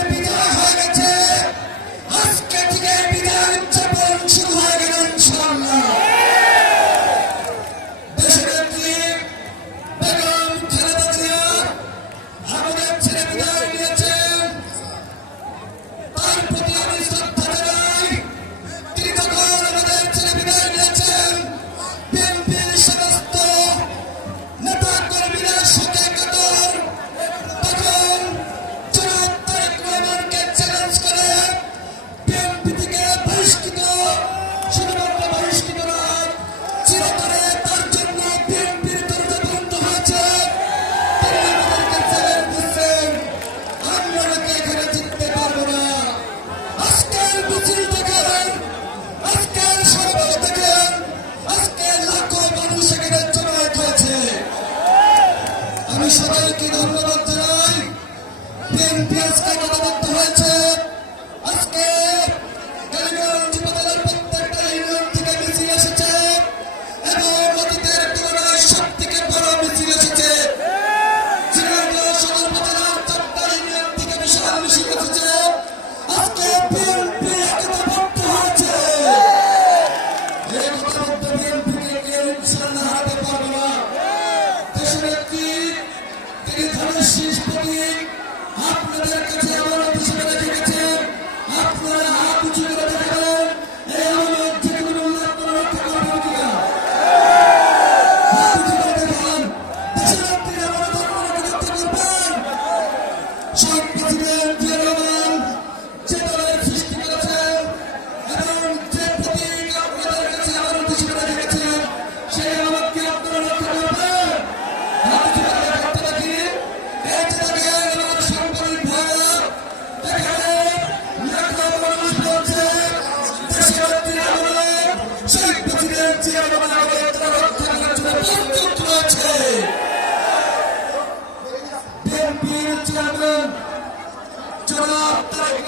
Happy day! Let's Let's go. রয়েছে বিএনপির chairman জনাব তারেক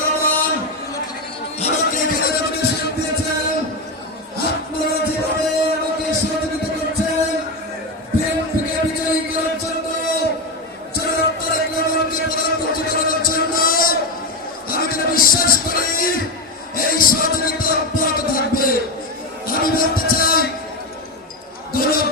বিজয়ী করার জন্য জনাব তারেক রহমানকে প্রধানমন্ত্রী করার জন্য আমি যেটা বিশ্বাস করি, এই সহযোগিতা অব্যাহত থাকবে। আমি বলতে চাই ধন্যবাদ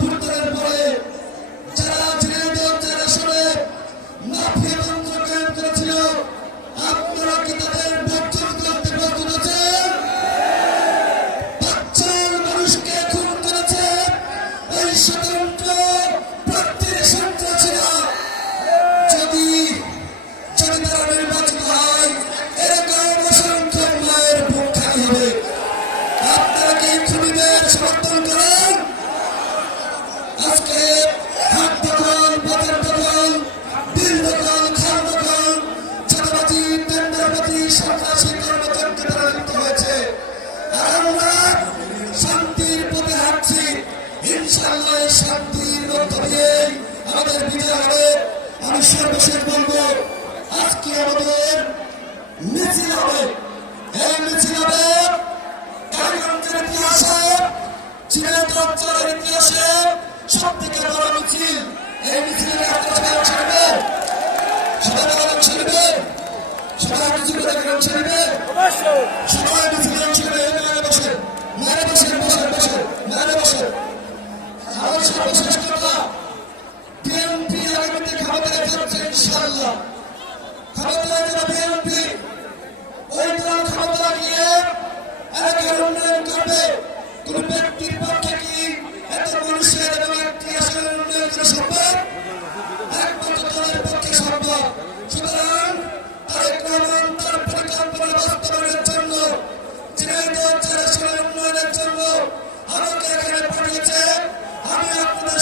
আমি সর্বশেষ বলব, আজকে আমাদের মিছিল হবে। এই মিছিল হবে কালীগঞ্জের ইতিহাসে সিলেট অঞ্চলের ইতিহাসে সব থেকে বড় মিছিল। এই মিছিলের হাতে ছাড়বে সবাই কালীগঞ্জ ছাড়বে সবাই মিছিল কালীগঞ্জ ছাড়বে সবাই মিছিল ছাড়বে মেরে বসে মেরে বসে বসে বসে মেরে বসে। আমার সর্বশেষ ব্যক্তির পক্ষে কি এত মানুষের এবং একটি আসলে উন্নয়ন সম্ভব একমাত্র তাদের পক্ষে সম্ভব সুতরাং তাদের কোন তার উন্নয়নের জন্য আমাকে এখানে পাঠিয়েছে আমি আপনাদের